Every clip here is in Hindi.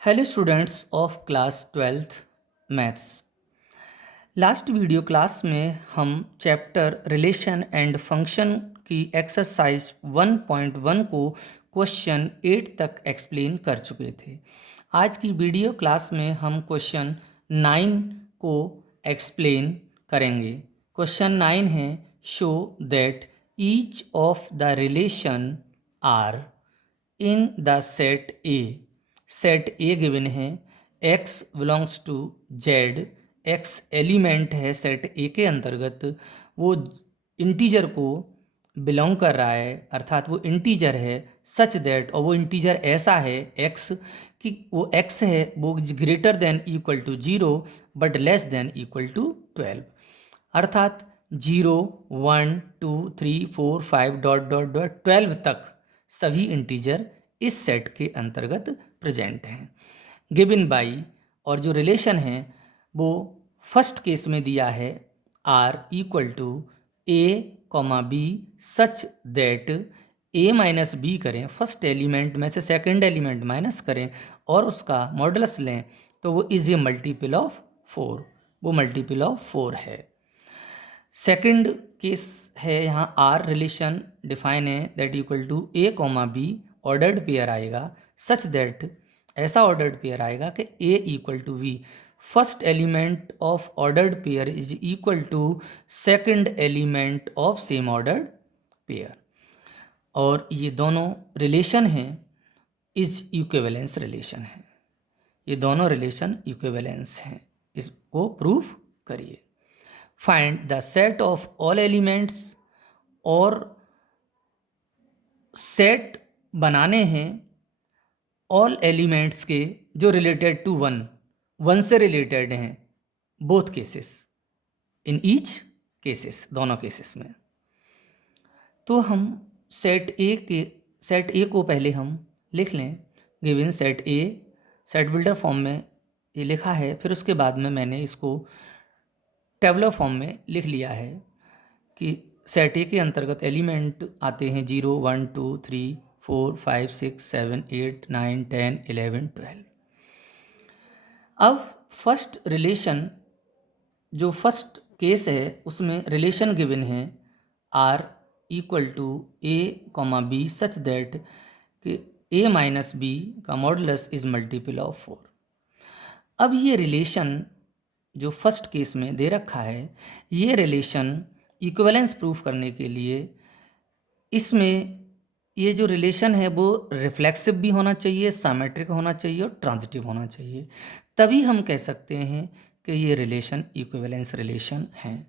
Hello students of class 12th maths. Last video class में हम चैप्टर रिलेशन एंड फंक्शन की एक्सरसाइज 1.1 को क्वेश्चन 8 तक एक्सप्लेन कर चुके थे। आज की वीडियो क्लास में हम क्वेश्चन 9 को एक्सप्लेन करेंगे। क्वेश्चन 9 है show that each of the relation R in the set A given है x belongs to z, x element है सेट ए के अंतर्गत, वो इंटीजर को बिलोंग कर रहा है, अर्थात वो इंटीजर है सच दैट, और वो इंटीजर ऐसा है x कि वो x है वो greater than equal to 0 but less than equal to 12, अर्थात 0 1 2 3 4 5 डॉट डॉट डॉट 12 तक सभी इंटीजर इस सेट के अंतर्गत प्रेजेंट हैं। गिवन बाई, और जो रिलेशन है वो फर्स्ट केस में दिया है R equal to A comma b such that a minus b करें, फर्स्ट एलिमेंट में से सेकंड एलिमेंट माइनस करें और उसका मॉडुलस लें तो वो इज ए मल्टीपल ऑफ 4, वो मल्टीपल ऑफ 4 है। सेकंड केस है यहाँ आर रिलेशन डिफाइन है that equal to A comma B ordered pair आएगा सच दैट, ऐसा ऑर्डर्ड पेयर आएगा कि A equal to B, first element of ordered pair is equal to second element of same ordered pair, और ये दोनों रिलेशन हैं इज इक्विवेलेंस रिलेशन है, ये दोनों रिलेशन इक्विवेलेंस हैं, इसको प्रूव करिए। Find the set of all elements, और सेट बनाने हैं ऑल एलिमेंट्स के जो रिलेटेड टू वन से रिलेटेड हैं, both cases, in each cases, दोनों केसेस में। तो हम सेट ए को पहले हम लिख लें। गिवन सेट ए, सेट बिल्डर फॉर्म में ये लिखा है, फिर उसके बाद में मैंने इसको टेबलर फॉर्म में लिख लिया है कि सेट ए के अंतर्गत एलिमेंट आते हैं 0 1 2 3 4 5 6 7 8 9 10 11 12। अब फर्स्ट रिलेशन, जो फर्स्ट केस है उसमें रिलेशन गिवन है R equal to A comma b such that कि ए माइनस बी का मॉडुलस इज मल्टीपल ऑफ 4। अब ये रिलेशन जो फर्स्ट केस में दे रखा है, ये रिलेशन इक्विवेलेंस प्रूफ करने के लिए इसमें ये जो रिलेशन है वो रिफ्लेक्सिव भी होना चाहिए, सिमेट्रिक होना चाहिए और ट्रांजिटिव होना चाहिए, तभी हम कह सकते हैं कि ये रिलेशन इक्विवेलेंस रिलेशन है।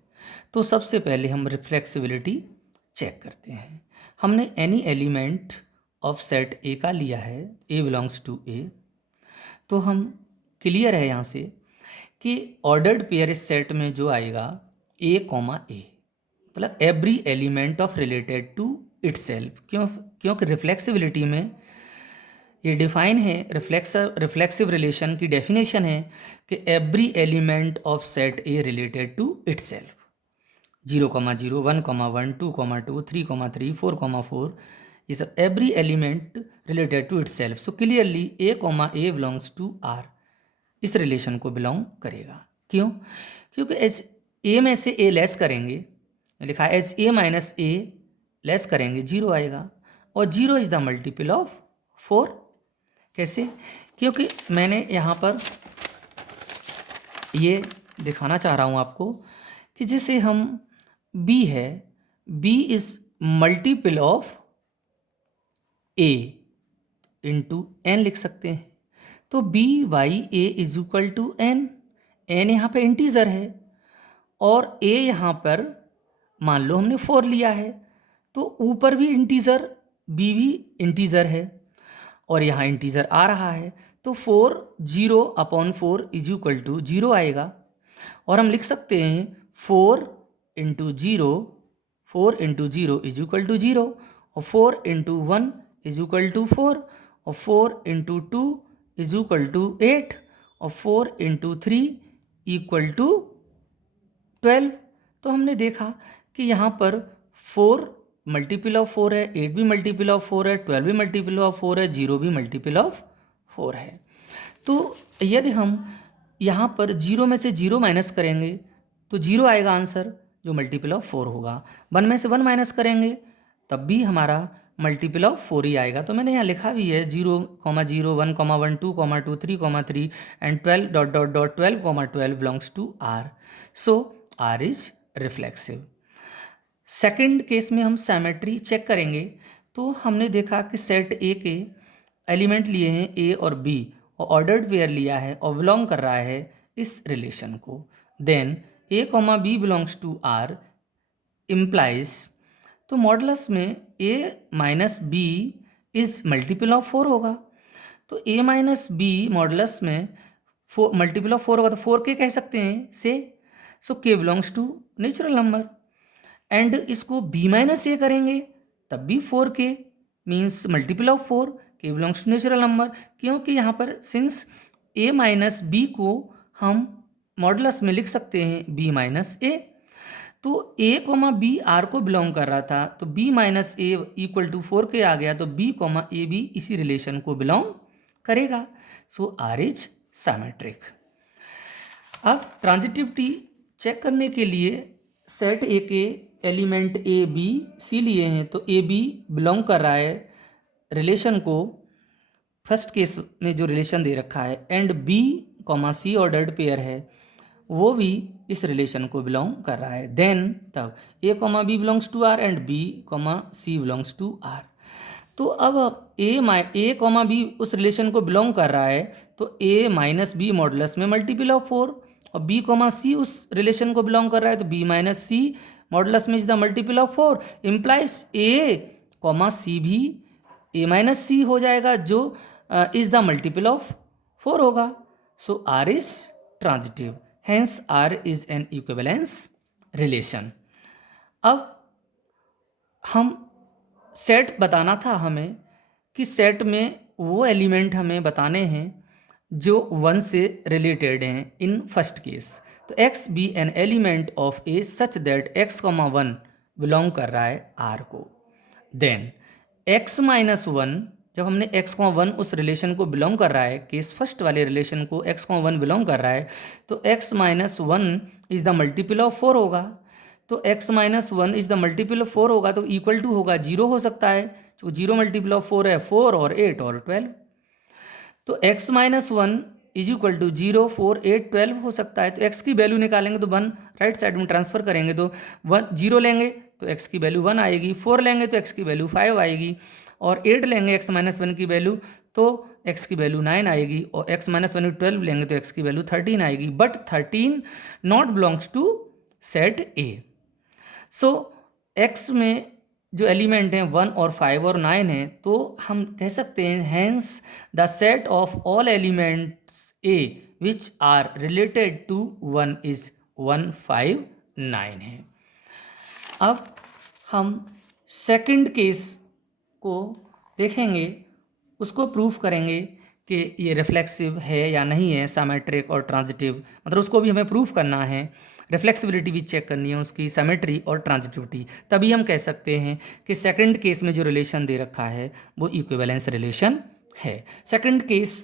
तो सबसे पहले हम रिफ्लेक्सिबिलिटी चेक करते हैं। हमने एनी एलिमेंट ऑफ सेट ए का लिया है, ए बिलोंग्स टू ए, तो हम क्लियर है यहाँ से कि ऑर्डर्ड पेयर इस सेट में जो आएगा ए कॉमा ए, मतलब every element of related to itself, क्योंकि रिफ्लेक्सिबिलिटी में ये डिफाइन है, रिफ्लेक्सिव रिलेशन की डेफिनेशन है कि every element of set A related to itself, 0 0 1 1 2 2 3 3 4 4, ये सब every element related to itself. So clearly A belongs to R इस रिलेशन को बिलोंग करेगा। क्यों? क्योंकि एच ए में से ए लेस करेंगे, लिखा है H A minus A less करेंगे 0 आएगा, और 0 इज द मल्टीपल ऑफ 4। कैसे? क्योंकि मैंने यहाँ पर ये दिखाना चाह रहा हूँ आपको कि जैसे हम b है, b is multiple of a into n लिख सकते हैं, तो b by a is equal to n, n यहाँ पे इंटीजर है और a यहाँ पर मान लो हमने 4 लिया है, तो ऊपर भी इंटीजर b भी इंटीजर है और यहाँ इंटीजर आ रहा है, तो 4 0 अपॉन 4 इज इक्वल टू 0 आएगा, और हम लिख सकते हैं 4 इंटू 0 इज इक्वल टू 0, और 4 इंटू 1 इज इक्वल टू 4, और 4 इंटू 2 इज इक्वल टू 8, और 4 इंटू 3 इक्वल टू 12। तो हमने देखा कि यहाँ पर 4 मल्टीपल ऑफ 4 है, 8 भी मल्टीपल ऑफ 4 है, 12 भी मल्टीपल ऑफ 4 है, 0 भी मल्टीपल ऑफ 4 है। तो यदि हम यहाँ पर 0 में से 0 माइनस करेंगे तो 0 आएगा आंसर, जो मल्टीपल ऑफ 4 होगा। 1 में से 1 माइनस करेंगे तब भी हमारा मल्टीपल ऑफ 4 ही आएगा। तो मैंने यहाँ लिखा भी है 0, 0, 1, 1, 2, 2, 3, 3 and 12 dot dot dot 12, 12 belongs to R। So R is reflexive. Second case में हम सिमेट्री चेक करेंगे। तो हमने देखा कि सेट ए के एलिमेंट लिए हैं A और B और ऑर्डर्ड पेयर लिया है और बिलोंग कर रहा है इस रिलेशन को। Then A, B belongs to R implies, तो मॉडुलस में A minus B is multiple of 4 होगा। तो A माइनस बी मॉडुलस में मल्टीपल ऑफ 4 होगा तो 4K कह सकते हैं से। So K belongs to natural number. And इसको B माइनस ए करेंगे तब भी 4K means multiple of 4, K belongs to natural number. क्योंकि यहाँ पर सिंस A माइनस बी को हम मॉडुलस में लिख सकते हैं B माइनस ए, तो A कोमा बी आर को बिलोंग कर रहा था तो B minus A equal to 4K आ गया, तो B कोमा ए भी इसी रिलेशन को बिलोंग करेगा। सो R इज सिमेट्रिक। अब ट्रांजिटिविटी चेक करने के लिए सेट ए के एलिमेंट ए बी सी लिए हैं, तो ए बी बिलोंग कर रहा है रिलेशन को, फर्स्ट केस में जो रिलेशन दे रखा है, and B comma C ordered pair है वो भी इस रिलेशन को बिलोंग कर रहा है। देन तब A comma B belongs to R and B comma C belongs to R. तो अब ए कॉमा बी उस रिलेशन को बिलोंग कर रहा है तो ए माइनस बी मॉडुलस में मल्टीपल ऑफ 4, और बी कॉमा सी उस रिलेशन को बिलोंग कर रहा है तो बी माइनस सी मॉडुलस में is the multiple of 4, implies A comma C भी ए माइनस सी हो जाएगा जो इज द मल्टीपल ऑफ 4 होगा। So R is transitive, hence R is an equivalence relation। अब हम सेट बताना था हमें कि सेट में वो एलिमेंट हमें बताने हैं जो 1 से रिलेटेड हैं इन फर्स्ट केस। तो X be an element of A such that X, 1 belong कर रहा है R को। देन X माइनस 1, जब हमने x, 1 उस रिलेशन को बिलोंग कर रहा है, केस फर्स्ट वाले रिलेशन को x, 1 बिलोंग कर रहा है, तो x minus 1 is the multiple of 4 होगा। तो x minus 1 is the multiple of 4 होगा तो इक्वल टू होगा 0 हो सकता है, जो 0 मल्टीपल ऑफ 4 है 4 और 8 और 12। तो x minus 1 is equal to 0, 4, 8, 12 हो सकता है। तो x की वैल्यू निकालेंगे तो 1 राइट साइड में ट्रांसफर करेंगे तो 0 लेंगे तो x की वैल्यू 1 आएगी, 4 लेंगे तो x की वैल्यू 5 आएगी, और 8 लेंगे x माइनस 1 की वैल्यू तो x की वैल्यू 9 आएगी, और x माइनस 1 12 लेंगे तो x की वैल्यू 13 आएगी। But 13 not belongs to set A. So x में जो एलिमेंट हैं 1 और 5 और 9 हैं, तो हम कह सकते हैं hence the set of all elements A which are related to 1 is 1, 5, 9 है। अब हम सेकंड केस को देखेंगे, उसको प्रूफ करेंगे कि ये रिफ्लेक्सिव है या नहीं है, सिमेट्रिक और ट्रांजिटिव, मतलब उसको भी हमें प्रूफ करना है, रिफ्लेक्सिबिलिटी भी चेक करनी है उसकी, सिमेट्री और ट्रांजिटिविटी। तभी हम कह सकते हैं कि सेकंड केस में जो रिलेशन दे रखा है वो इक्विवेलेंस रिलेशन है। सेकंड केस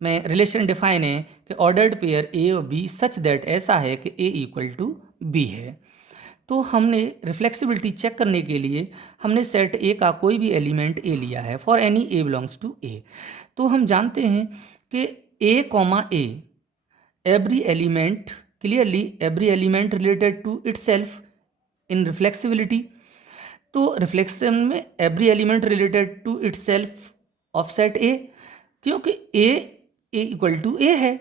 में रिलेशन डिफाइन है कि ऑर्डर्ड पेयर ए और बी सच दैट ऐसा है कि ए इक्वल टू बी है। तो हमने रिफ्लेक्सिबिलिटी चेक करने के लिए हमने सेट ए का कोई भी एलिमेंट ए लिया है, for any A belongs to A. तो हम जानते हैं कि A comma A every element, clearly every element related to itself in reflexibility. तो रिफ्लेक्शन में every element related to itself of set A, क्योंकि ए इक्वल टू ए है,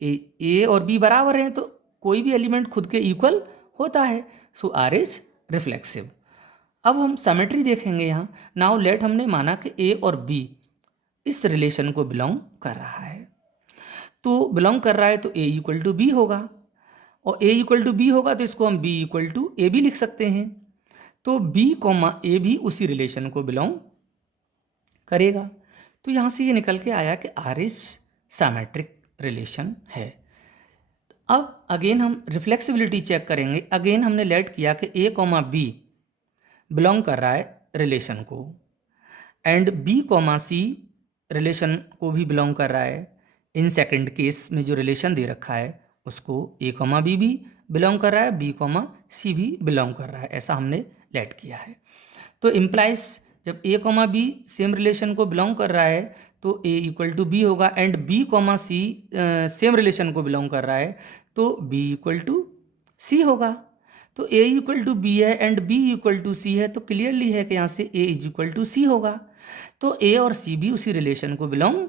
ए और बी बराबर हैं तो कोई भी एलिमेंट खुद के इक्वल होता है। सो आर इज रिफ्लेक्सिव। अब हम सिमेट्री देखेंगे यहाँ। नाउ लेट हमने माना कि ए और बी इस रिलेशन को बिलोंग कर रहा है, तो बिलोंग कर रहा है तो ए इक्वल टू बी होगा, और ए इक्वल टू बी होगा तो इसको हम बी इक्वल टू ए भी लिख सकते हैं। तो बी कॉमा ए भी उसी रिलेशन को बिलोंग करेगा। तो यहाँ से ये निकल के आया कि आर इज सिमेट्रिक रिलेशन है। अब अगेन हम रिफ्लेक्सिबिलिटी चेक करेंगे। अगेन हमने लेट किया कि ए कॉमा बी बिलोंग कर रहा है रिलेशन को, and B comma C relation को भी बिलोंग कर रहा है, इन सेकंड केस में जो रिलेशन दे रखा है उसको ए कॉमा बी भी बिलोंग कर रहा है, बी कॉमा सी भी बिलोंग कर रहा है, ऐसा हमने लेट किया है। तो इम्प्लाइज जब A comma B same relation को बिलोंग कर रहा है तो ए इक्वल टू बी होगा, and B comma C same relation को बिलोंग कर रहा है तो बी इक्वल टू सी होगा। तो ए इक्वल टू बी है एंड बी इक्वल टू सी है, तो क्लियरली है कि यहाँ से ए इज इक्वल टू सी होगा। तो ए और सी भी उसी रिलेशन को बिलोंग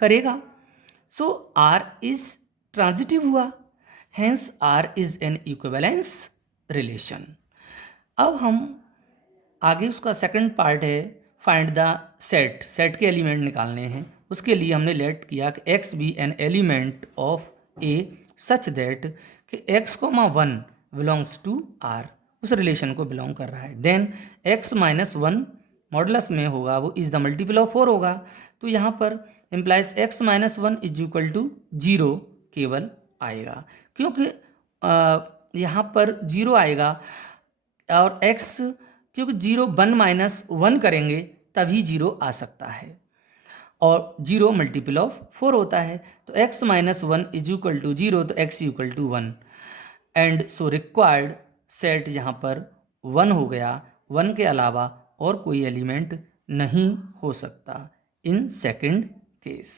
करेगा। सो आर इज ट्रांजिटिव हुआ, hence R is an equivalence relation. अब हम आगे उसका सेकंड पार्ट है फाइंड द सेट, सेट के एलिमेंट निकालने हैं। उसके लिए हमने लेट किया कि x be an element of A such that कि x comma one belongs to R, उस रिलेशन को बिलोंग कर रहा है। Then x minus one modulus में होगा वो is the multiple of four होगा। तो यहाँ पर implies x minus one is equal to zero केवल आएगा, क्योंकि यहाँ पर जीरो आएगा और एक्स, क्योंकि जीरो वन माइनस वन करेंगे तभी जीरो आ सकता है और जीरो मल्टीपल ऑफ फोर होता है। तो x minus one is equal to zero, तो x equal to one, and so required set यहाँ पर वन हो गया। वन के अलावा और कोई एलिमेंट नहीं हो सकता इन सेकंड केस।